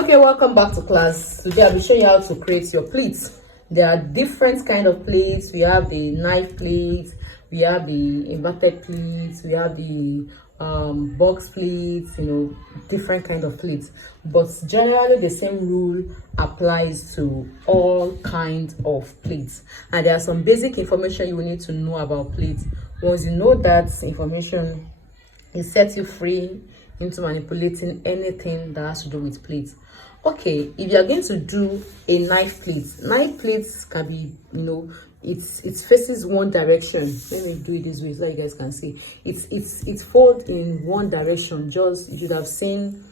Okay, welcome back to class. Today I'll be showing you how to create your pleats. There are different kind of pleats. We have the knife pleats, we have the inverted pleats, we have the box pleats, different kind of pleats. But generally the same rule applies to all kinds of pleats. And there are some basic information you will need to know about pleats. Once you know that information, it sets you free into manipulating anything that has to do with pleats. Okay, if you are going to do a knife pleats can be, it faces one direction. Let me do it this way so you guys can see. It's fold in one direction. Just, you should have seen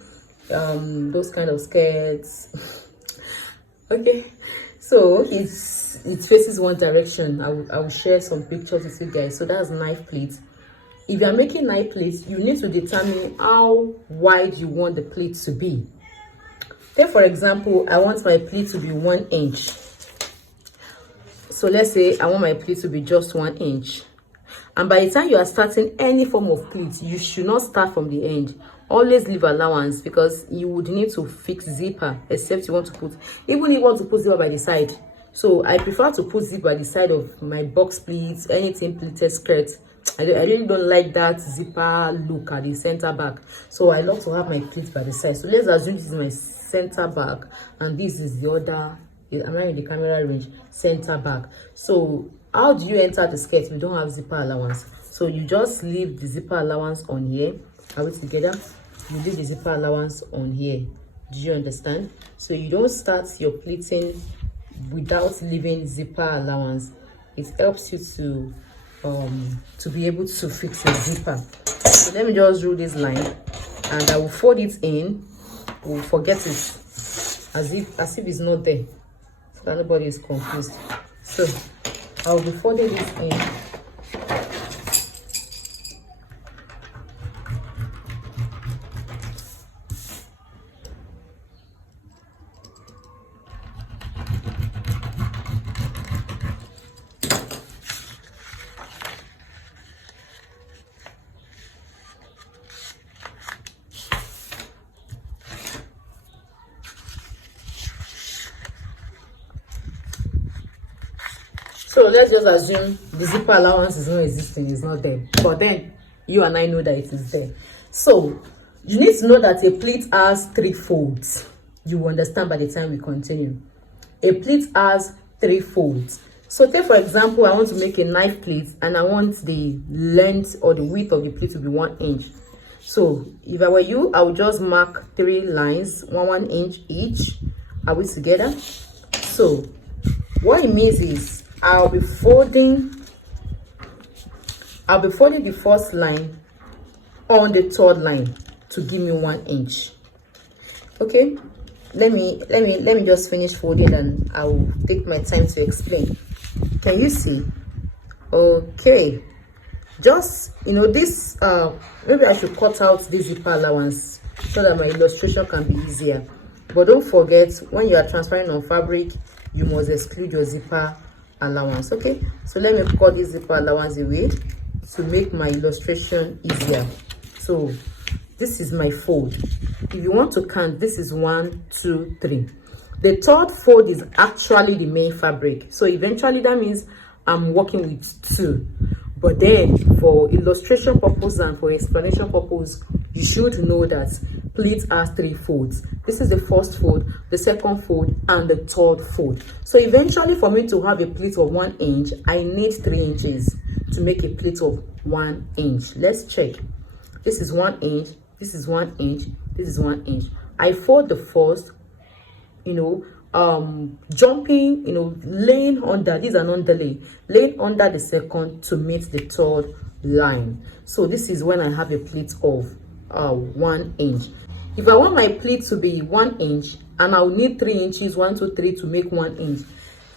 those kind of skirts. Okay, so it faces one direction. I will share some pictures with you guys. So that's knife pleats. If you are making knife pleats, you need to determine how wide you want the pleat to be. Take for example, I want my pleat to be 1 inch. So let's say I want my pleat to be just 1 inch. And by the time you are starting any form of pleat, you should not start from the end. Always leave allowance, because you would need to fix zipper, except you want to put, even if you want to put zipper by the side. So I prefer to put zipper by the side of my box pleats, anything pleated skirt. I really don't like that zipper look at the center back. So I love to have my pleats by the side. So let's assume this is my center back and this is the other, I'm not in the camera range, center back. So how do you enter the skirt? We don't have zipper allowance. So you just leave the zipper allowance on here. Are we together? You leave the zipper allowance on here. Do you understand? So you don't start your pleating without leaving zipper allowance. It helps you to be able to fix your zipper. So let me just draw this line and I will fold it in. We'll forget it as if it's not there, so that nobody is confused. So I will be folding this in. So let's just assume the zipper allowance is not existing, it's not there. But then you and I know that it is there. So you need to know that a pleat has 3 folds. You will understand by the time we continue. A pleat has 3 folds. So take for example, I want to make a knife pleat and I want the length or the width of the pleat to be 1 inch. So if I were you, I would just mark 3 lines, 1 inch each. Are we together? So what it means is I'll be folding the first line on the 3rd line to give me 1 inch. Okay, let me just finish folding and I will take my time to explain. Can you see? Okay, just this maybe I should cut out this zipper allowance so that my illustration can be easier. But don't forget, when you are transferring on fabric, you must exclude your zipper allowance. Okay, so let me cut this zipper allowance away to make my illustration easier. So this is my fold. If you want to count, this is 1, 2, 3. The 3rd fold is actually the main fabric, so eventually that means I'm working with 2. But then for illustration purpose and for explanation purpose, you should know that pleat has 3 folds. This is the 1st fold, the 2nd fold, and the 3rd fold. So eventually for me to have a pleat of 1 inch, I need 3 inches to make a pleat of 1 inch. Let's check. This is 1 inch, this is 1 inch, this is 1 inch. I fold the first, jumping, laying under, these are non-delay, laying under the 2nd to meet the 3rd line. So this is when I have a pleat of 1 inch. If I want my pleat to be 1 inch and I'll need 3 inches, 1, 2, 3 to make 1 inch.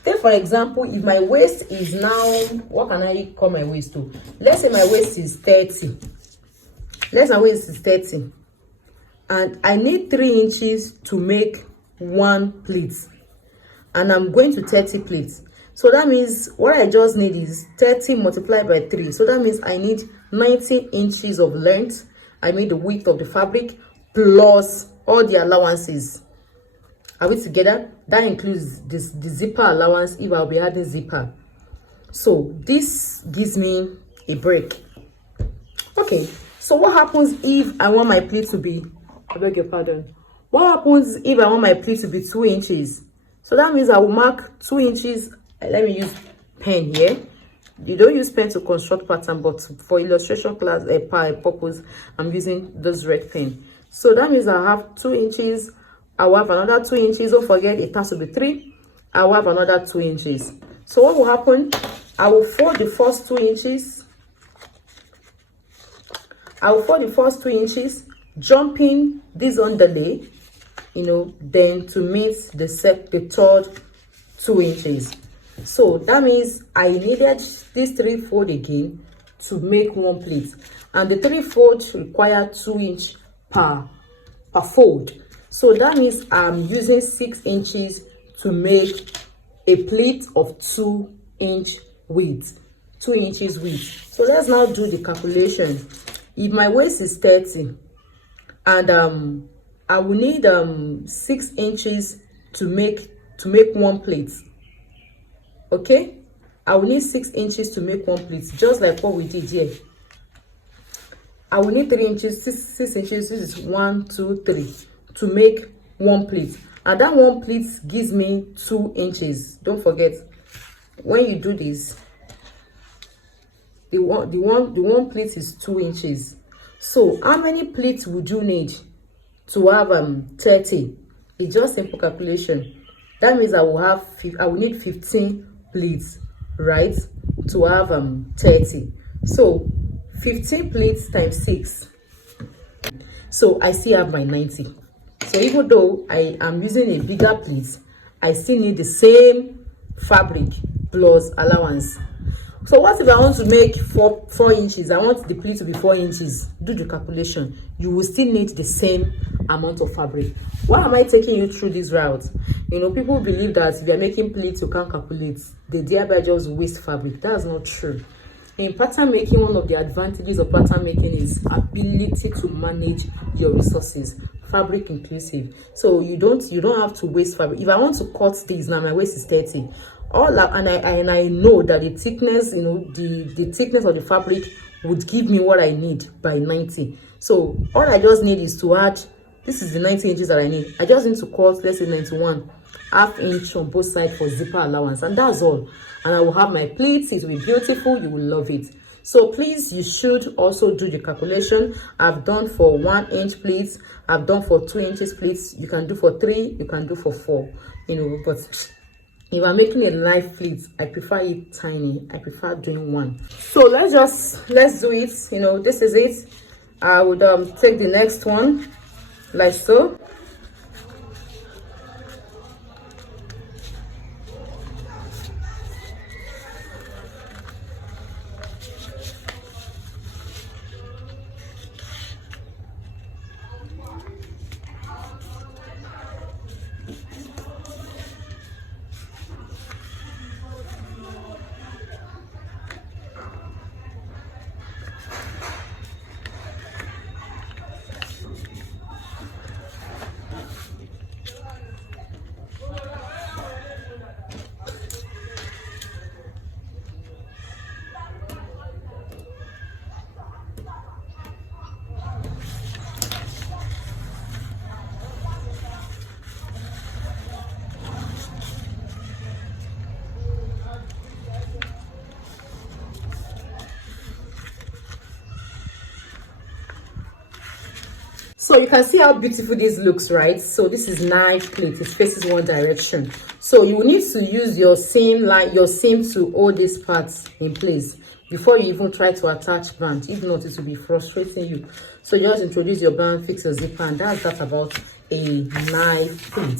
Take for example, if my waist is now, what can I call my waist to? Let's say my waist is 30. Let's say my waist is 30 and I need 3 inches to make 1 pleat, and I'm going to 30 pleats. So that means what I just need is 30 multiplied by 3. So that means I need 90 inches of length. I need the width of the fabric plus all the allowances. Are we together? That includes the zipper allowance if I'll be adding zipper. So this gives me a break. Okay, so what happens if I want my pleat to be, I beg your pardon, what happens if I want my pleat to be 2 inches? So that means I will mark 2 inches. Let me use pen here. You don't use pen to construct pattern, but for illustration class purpose, I'm using this red pen. So that means I have 2 inches. I will have another 2 inches. Don't forget it has to be 3. I will have another 2 inches. So what will happen? I will fold the first 2 inches. I will fold the first 2 inches, jumping this underlay, then to meet the third 2 inches. So that means I needed this 3 fold again to make 1 pleat, and the 3 folds require 2 inch per fold. So that means I'm using 6 inches to make a pleat of 2 inch width, 2 inches width. So let's now do the calculation. If my waist is 30 and I will need 6 inches to make 1 pleat. Okay, I will need 6 inches to make 1 pleat, just like what we did here. I will need 3 inches, 6 inches. This is 1, 2, 3 to make 1 pleat, and that 1 pleat gives me 2 inches. Don't forget, when you do this, the one pleat is 2 inches. So how many pleats would you need to have 30? It's just simple calculation. That means I will need 15 pleats, right, to have 30. So 15 pleats times 6. So I still have my 90. So even though I am using a bigger pleat, I still need the same fabric plus allowance. So what if I want to make 4 inches? I want the pleat to be 4 inches. Do the calculation. You will still need the same amount of fabric. Why am I taking you through this route? People believe that if you are making pleats, you can't calculate. They thereby just waste fabric. That's not true. In pattern making, one of the advantages of pattern making is ability to manage your resources, fabric inclusive. So you don't have to waste fabric. If I want to cut this, now my waist is 30. And I know that the thickness, the thickness of the fabric would give me what I need by 90. So all I just need is to add, this is the 90 inches that I need. I just need to cut, let's say 91, ½ inch on both sides for zipper allowance, and that's all. And I will have my pleats. It will be beautiful. You will love it. So please, you should also do the calculation. I've done for 1 inch pleats. I've done for 2 inches pleats. You can do for 3. You can do for 4. But if I'm making a live pleat, I prefer it tiny. I prefer doing 1. So let's do it. This is it. I would take the next one like so. So you can see how beautiful this looks, right? So this is knife plate. It faces one direction. So you will need to use your seam to hold these parts in place before you even try to attach band. If not, it will be frustrating you. So just introduce your band, fix your zipper, and that's that about a knife plate.